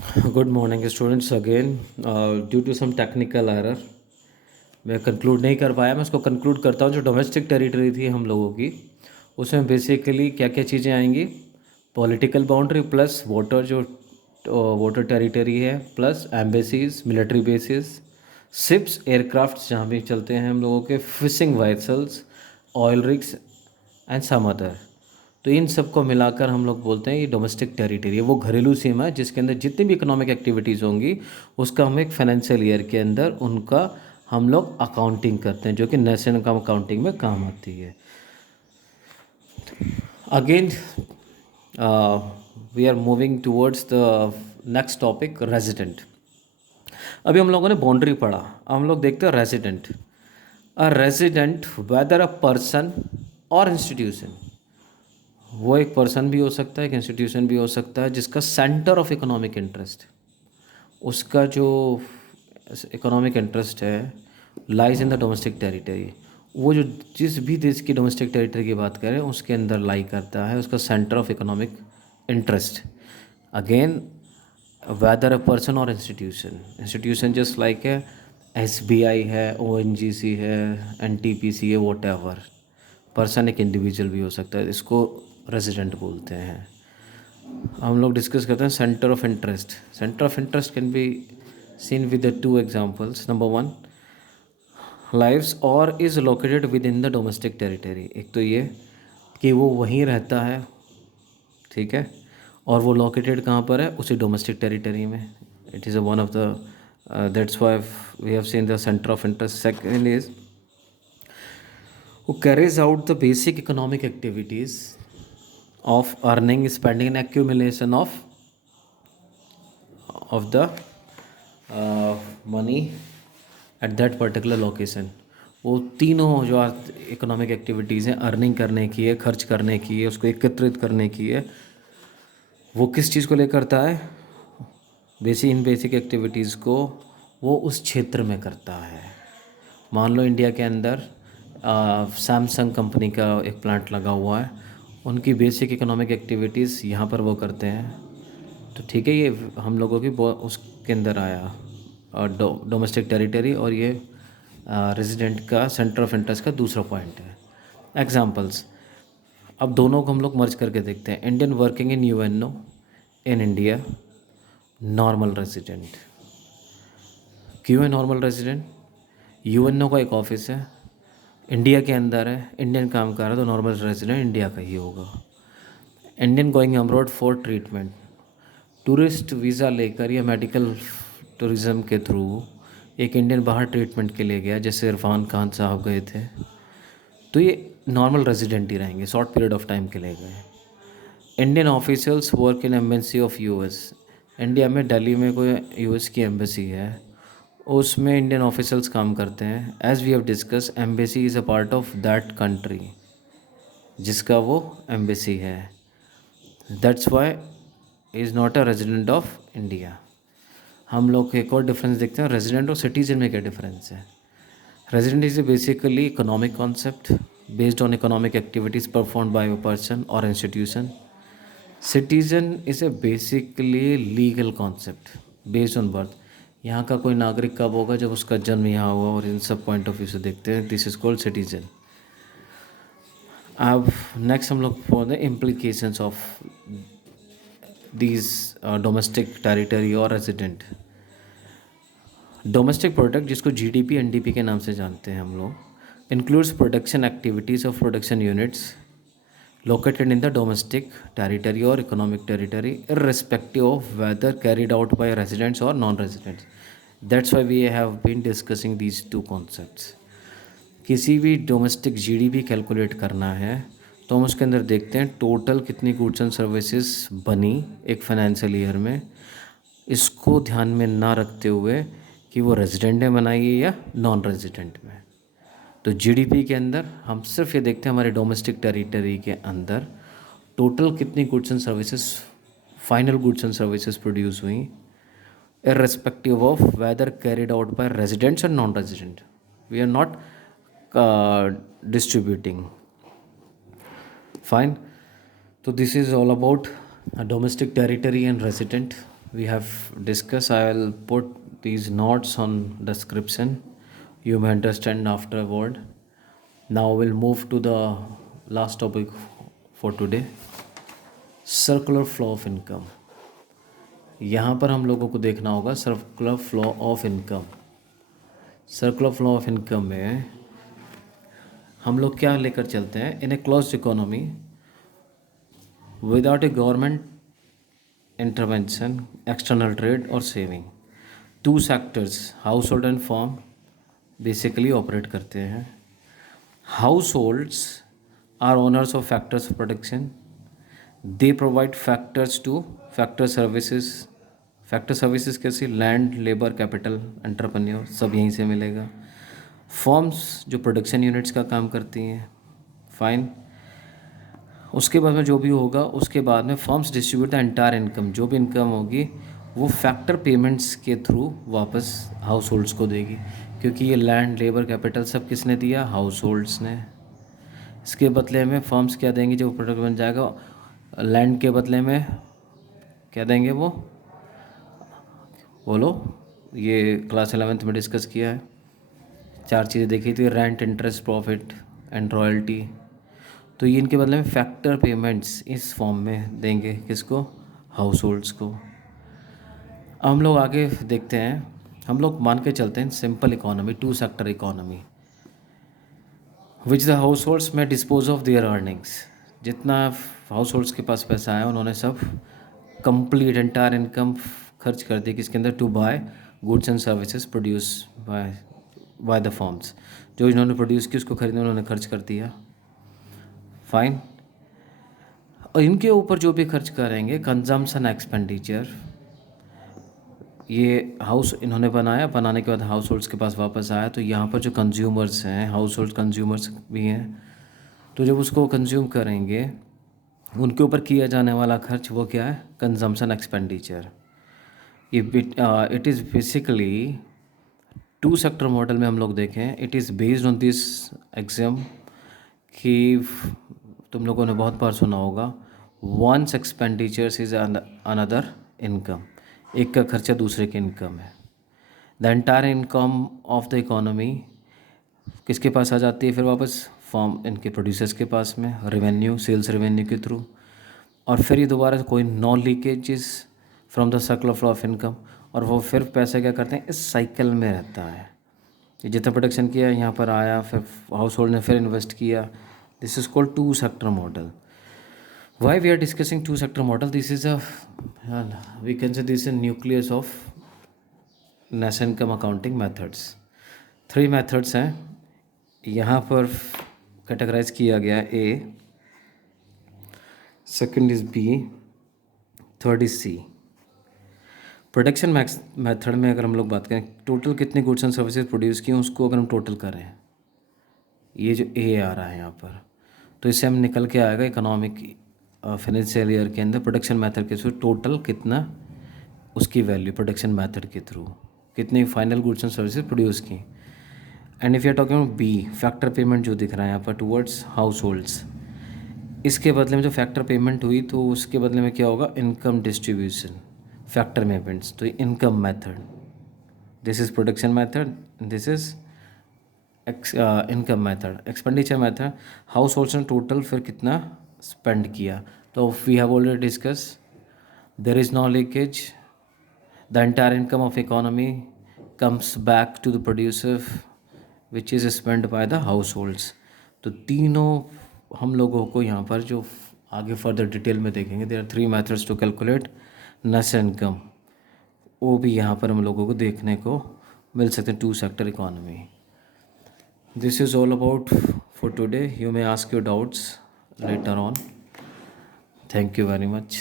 Good morning students again due to some technical error मैं conclude नहीं कर पाया। मैं उसको कंक्लूड करता हूँ। जो डोमेस्टिक टेरिटरी थी हम लोगों की, उसमें बेसिकली क्या क्या चीज़ें आएंगी। पॉलिटिकल बाउंड्री प्लस वाटर, जो वाटर टेरिटरी है, plus embassies, military bases, ships, aircrafts जहाँ भी चलते हैं हम लोगों के, fishing vessels, oil rigs and some other. तो इन सब को मिलाकर हम लोग बोलते हैं ये डोमेस्टिक टेरिटरी है। वो घरेलू सीमा है जिसके अंदर जितनी भी इकोनॉमिक एक्टिविटीज़ होंगी उसका हम एक फाइनेंशियल ईयर के अंदर उनका हम लोग अकाउंटिंग करते हैं, जो कि नेशनल इनकम अकाउंटिंग में काम आती है। Again we are moving towards the next topic, resident. अभी हम लोगों ने बाउंड्री पढ़ा, अब हम लोग देखते हैं resident. A resident weather a person और इंस्टीट्यूशन, वो एक पर्सन भी हो सकता है, एक इंस्टीट्यूशन भी हो सकता है जिसका सेंटर ऑफ इकोनॉमिक इंटरेस्ट, उसका जो इकोनॉमिक इंटरेस्ट है lies in the domestic territory. वो जो जिस भी देश की डोमेस्टिक टेरिटरी की बात करें उसके अंदर लाई करता है, उसका centre of economic interest. Again, weather a person और इंस्टीट्यूशन, इंस्टीट्यूशन जस्ट लाइक है एसबीआई है, ओएनजीसी है, एनटीपीसी है, वॉट एवर। पर्सन एक इंडिविजुअल भी हो सकता है, इसको रेजिडेंट बोलते हैं। हम लोग डिस्कस करते हैं centre of interest. Centre of interest can be seen with the two examples. Number one, lives और is located within the domestic territory. एक तो ये कि वो वहीं रहता है, ठीक है, और वो लोकेटेड कहाँ पर है, उसी डोमेस्टिक टेरिटरी में। It is a one of the that's why we have seen the centre of interest. Second is who carries out the basic economic activities of earning, spending and accumulation of the money at that particular location। वो तीनों जो economic activities हैं, earning करने की है, खर्च करने की है, उसको एकत्रित करने की है, वो किस चीज़ को लेकर करता है, बेसिक एक्टिविटीज़ को वो उस क्षेत्र में करता है। मान लो इंडिया के अंदर सैमसंग कंपनी का एक प्लांट लगा हुआ है, उनकी बेसिक इकोनॉमिक एक्टिविटीज़ यहाँ पर वो करते हैं। तो ठीक है, ये हम लोगों की उसके अंदर आया डोमेस्टिक टेरिटरी, और ये रेजिडेंट का सेंटर ऑफ इंटरेस्ट का दूसरा पॉइंट है। एग्जांपल्स, अब दोनों को हम लोग मर्ज करके देखते हैं। Indian working in UNO in India, normal resident. क्यों है नॉर्मल रेजिडेंट? यूएनओ का एक ऑफिस है, इंडिया के अंदर है, इंडियन काम कर रहा है, तो नॉर्मल रेजिडेंट इंडिया का ही होगा। Indian going abroad for treatment, tourist visa लेकर या मेडिकल टूरिज़्म के थ्रू एक इंडियन बाहर ट्रीटमेंट के लिए गया, जैसे इरफान खान साहब गए थे, तो ये नॉर्मल रेजिडेंट ही रहेंगे, शॉर्ट पीरियड ऑफ टाइम के लिए गए। Indian officials work in embassy of US, India में दिल्ली में कोई यूएस की एम्बेसी है, उसमें इंडियन ऑफिशियल्स काम करते हैं। As we have discuss, embassy is a part of that country जिसका वो एम्बेसी है। That's why is not a resident of India. हम लोग एक और डिफरेंस देखते हैं, रेजिडेंट और सिटीजन में क्या डिफरेंस है। Resident is basically economic concept based on economic activities performed by a person और institution. Citizen is a basically legal concept based on birth. यहाँ का कोई नागरिक कब होगा, जब उसका जन्म यहाँ हुआ, और इन सब पॉइंट ऑफ व्यू से देखते हैं, दिस इज कॉल्ड सिटीजन। अब नेक्स्ट हम लोग for the implications of these domestic territory और रेजिडेंट। डोमेस्टिक प्रोडक्ट, जिसको जीडीपी एनडीपी के नाम से जानते हैं हम लोग, includes production activities of production units located in the domestic territory or economic territory, irrespective of whether carried out by residents or non-residents। That's why we have been discussing these two concepts। किसी भी domestic GDP calculate करना है तो हम उसके अंदर देखते हैं टोटल कितनी गुड्स एंड सर्विसेज बनी एक फाइनेंशियल ईयर में, इसको ध्यान में ना रखते हुए कि वो रेजिडेंट में बनाई है या नॉन रेजिडेंट में। तो जीडीपी के अंदर हम सिर्फ ये देखते हैं हमारे डोमेस्टिक टेरिटरी के अंदर टोटल कितनी goods and services, final goods and services produce हुई, irrespective of whether carried out by residents and non resident. We are not distributing. Fine. तो this is all about domestic territory and resident. we have discussed. I will put these notes on description. You may understand afterward. Now we'll move to the last topic for today, circular flow of income. यहाँ पर हम लोगों को देखना होगा circular flow of income. Circular flow of income में हम लोग क्या लेकर चलते हैं? In a closed economy without a government intervention, external trade और saving, two sectors household and firm basically operate करते हैं. Households are owners of factors of production. They provide factors to factor services. Factor services कैसी? Land, labour, capital, entrepreneur, सब यहीं से मिलेगा. Forms जो production units का काम करती हैं. फाइन. उसके बाद में जो भी होगा, उसके बाद में forms distribute the entire income. जो भी इनकम होगी वो फैक्टर पेमेंट्स के थ्रू वापस हाउस होल्ड्स को देगी, क्योंकि ये लैंड, लेबर, कैपिटल सब किसने दिया? हाउस होल्ड्स ने. इसके बदले में फर्म्स क्या देंगी? जब प्रोडक्ट बन जाएगा, लैंड के बदले में क्या देंगे वो? बोलो. ये क्लास 11th में डिस्कस किया है. 4 चीज़ें देखी थी, rent, interest, profit and royalty. तो ये इनके बदले में फैक्टर पेमेंट्स इस फॉर्म में देंगे. किसको? हाउस होल्ड्स को. अब हम लोग आगे देखते हैं. हम लोग मान के चलते हैं simple economy, two sector economy, which the households में डिस्पोज ऑफ देयर अर्निंग्स. जितना हाउस होल्ड्स के पास पैसा आया उन्होंने सब कंप्लीट एंटायर इनकम खर्च कर दी किसके अंदर? To buy goods and services produce by the firms. जो इन्होंने प्रोड्यूस की उसको खरीदने उन्होंने खर्च कर दिया. फाइन. और इनके ऊपर जो भी खर्च करेंगे, कंजम्पशन एक्सपेंडिचर, ये हाउस इन्होंने बनाने के बाद हाउस होल्ड्स के पास वापस आया. तो यहाँ पर जो कंज्यूमर्स हैं, हाउस होल्ड कंज्यूमर्स भी हैं, तो जब उसको कंज्यूम करेंगे उनके ऊपर किया जाने वाला खर्च वो क्या है? Consumption expenditure. ये it is basically two sector model में हम लोग देखें, it is based on this exam कि तुम लोगों ने बहुत बार सुना होगा, one's expenditures is another income. एक का खर्चा दूसरे की इनकम है. The entire income of the economy किसके पास आ जाती है फिर वापस? फॉर्म, इनके प्रोड्यूसर्स के पास में, रेवेन्यू, सेल्स रेवेन्यू के थ्रू. और फिर ये दोबारा कोई नॉ leakages from the circular flow of income. और वो फिर पैसे क्या करते हैं? इस साइकिल में रहता है. ये जितना प्रोडक्शन किया यहाँ पर आया, फिर हाउस होल्ड ने फिर इन्वेस्ट किया. This is called two sector model. Why we are discussing two sector model? This is we can say this is nucleus of national income accounting methods. 3 methods हैं यहाँ पर कैटेगराइज किया गया. A, second is B, third is C. Production method में अगर हम लोग बात करें, टोटल कितने गुड्स एंड सर्विसेज प्रोड्यूस किए उसको अगर हम टोटल करें, ये जो ए आ रहा है यहाँ पर, तो इससे हम निकल के आएगा इकोनॉमिक फाइनेंशियल ईयर के अंदर प्रोडक्शन मेथड के थ्रू टोटल कितना उसकी वैल्यू प्रोडक्शन मेथड के थ्रू कितनी final goods and services produce की. And if you are talking about B, factor payment जो दिख रहा है यहाँ पर टुवर्ड्स हाउस होल्ड्स, इसके बदले में जो फैक्टर पेमेंट हुई तो उसके बदले में क्या होगा? Income distribution, factor payments. तो income method, this is production method, this is income method. Expenditure method, households ने टोटल फिर कितना स्पेंड किया. तो we have already discuss, there is no leakage, the entire income of economy comes back to the producer which is spend by the households. तो तीनों हम लोगों को यहाँ पर जो आगे फर्दर डिटेल में देखेंगे, there are 3 methods to calculate national income, वो भी यहाँ पर हम लोगों को देखने को मिल सकते हैं two sector economy. This is all about for today. You may ask your doubts later on. Thank you very much.